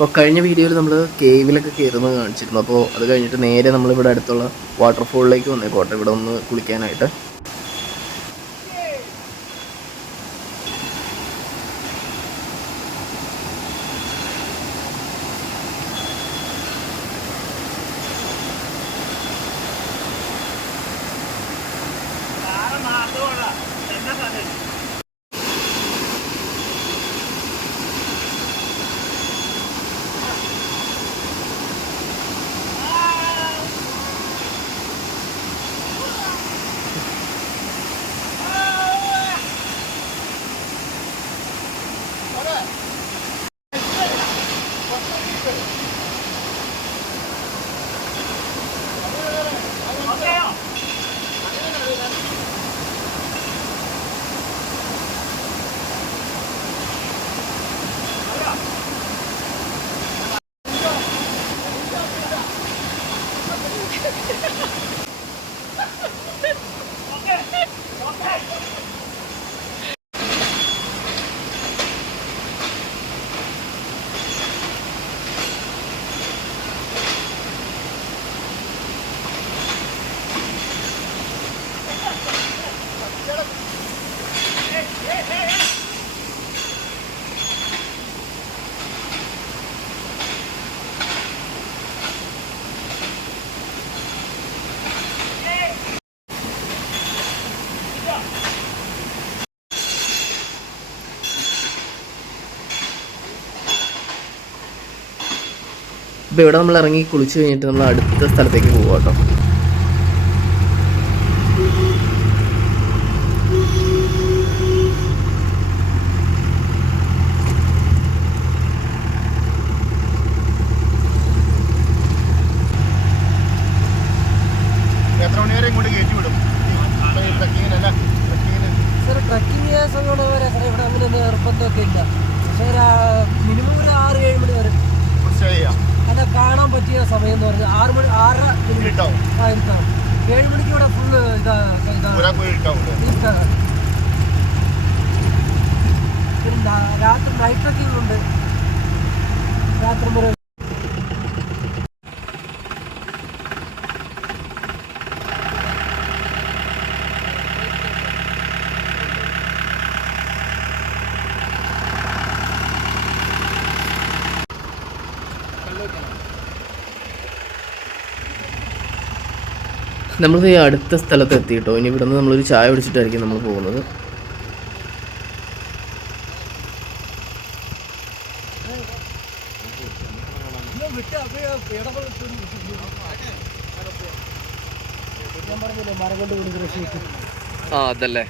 അപ്പോൾ കഴിഞ്ഞ വീഡിയോയിൽ നമ്മൾ കേവിലൊക്കെ കയറുന്നത് കാണിച്ചിരുന്നു. അപ്പോൾ അത് കഴിഞ്ഞിട്ട് നേരെ നമ്മളിവിടെ അടുത്തുള്ള വാട്ടർഫോളിലേക്ക് വന്നേക്കോട്ടെ, ഇവിടെ ഒന്ന് കുളിക്കാനായിട്ട്. ഇപ്പോൾ ഇവിടെ നമ്മൾ ഇറങ്ങി കുളിച്ച് കഴിഞ്ഞിട്ട് നമ്മൾ അടുത്ത സ്ഥലത്തേക്ക് പോകുക കേട്ടോ. ട്രക്കിംഗ് സമയം വരെ സാറേ ഇവിടെ അങ്ങനെ നിർബന്ധമൊക്കെ ഇല്ല. പക്ഷേ മിനിമം ഒരു 6-7 മണി വരെ അല്ല കാണാൻ പറ്റിയ സമയം എന്ന് പറഞ്ഞാൽ 6 മണി 6:30 ഇരുട്ടാവും. 7 മണിക്ക് ഇവിടെ ഫുള്ള് പിന്നെ രാത്രി നൈറ്റ് ട്രക്കിംഗ് ഉണ്ട് രാത്രി വരെ. നമ്മൾ ഈ അടുത്ത സ്ഥലത്ത് എത്തിയിട്ടോ. ഇനി ഇവിടെ നിന്ന് നമ്മളൊരു ചായ കുടിച്ചിട്ടായിരിക്കും നമ്മൾ പോകുന്നത്. അതല്ലേ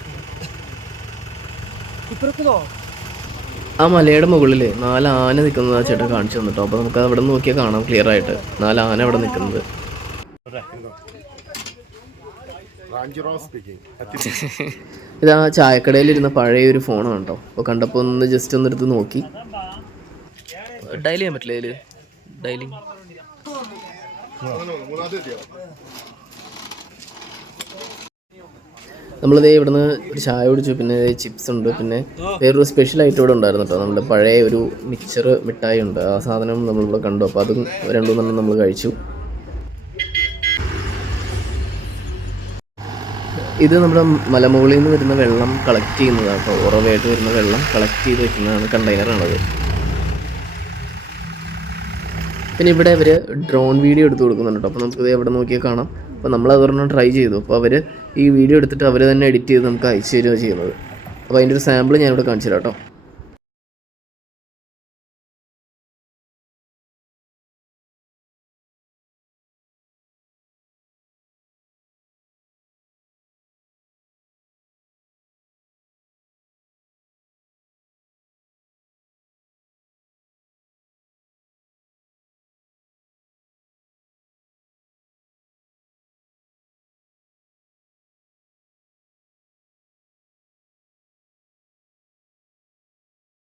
ആ മലയുടെ മുകളിൽ 4 ആന നിൽക്കുന്നത് ആ ചേട്ടൻ കാണിച്ചു തന്നിട്ടോ. അപ്പോൾ നമുക്ക് അവിടെ നിന്ന് നോക്കിയാൽ കാണാം ക്ലിയർ ആയിട്ട് 4 ആന അവിടെ നിൽക്കുന്നത്. ഇതാ ചായക്കടയിലിരുന്ന പഴയൊരു ഫോണാണ് കേട്ടോ. അപ്പോൾ കണ്ടപ്പോൾ ഒന്ന് ജസ്റ്റ് ഒന്നെടുത്ത് നോക്കി. ഡയൽ ചെയ്യാൻ പറ്റില്ല ഇതിൽ ഡയലിങ്. നമ്മളിതേ ഇവിടുന്ന് ഒരു ചായ കുടിച്ചു. പിന്നെ ചിപ്സ് ഉണ്ട്. പിന്നെ വേറൊരു സ്പെഷ്യൽ ഐറ്റം ഇവിടെ ഉണ്ടായിരുന്നു കേട്ടോ. നമ്മുടെ പഴയ ഒരു മിക്സർ മിഠായി ഉണ്ട്. ആ സാധനം നമ്മളിവിടെ കണ്ടു. അപ്പോൾ അതും 2-3 നമ്മൾ കഴിച്ചു. ഇത് നമ്മുടെ മലമുകളിൽ നിന്ന് വരുന്ന വെള്ളം കളക്ട് ചെയ്യുന്നതാണ് കേട്ടോ. ഉറവായിട്ട് വരുന്ന വെള്ളം കളക്ട് ചെയ്ത് വെക്കുന്നതാണ് കണ്ടെയ്നറാണത്. പിന്നെ ഇവിടെ അവർ ഡ്രോൺ വീഡിയോ എടുത്ത് കൊടുക്കുന്നുണ്ട് കേട്ടോ. അപ്പോൾ നമുക്കിത് എവിടെ നോക്കിയാൽ കാണാം. അപ്പോൾ നമ്മളതൊരെണ്ണം ട്രൈ ചെയ്തു. അപ്പോൾ അവർ ഈ വീഡിയോ എടുത്തിട്ട് അവർ തന്നെ എഡിറ്റ് ചെയ്ത് നമുക്ക് അയച്ചു തരികയാണ് ചെയ്യുന്നത്. അപ്പോൾ അതിൻ്റെ ഒരു സാമ്പിൾ ഞാനിവിടെ കാണിച്ചു തരാം കേട്ടോ.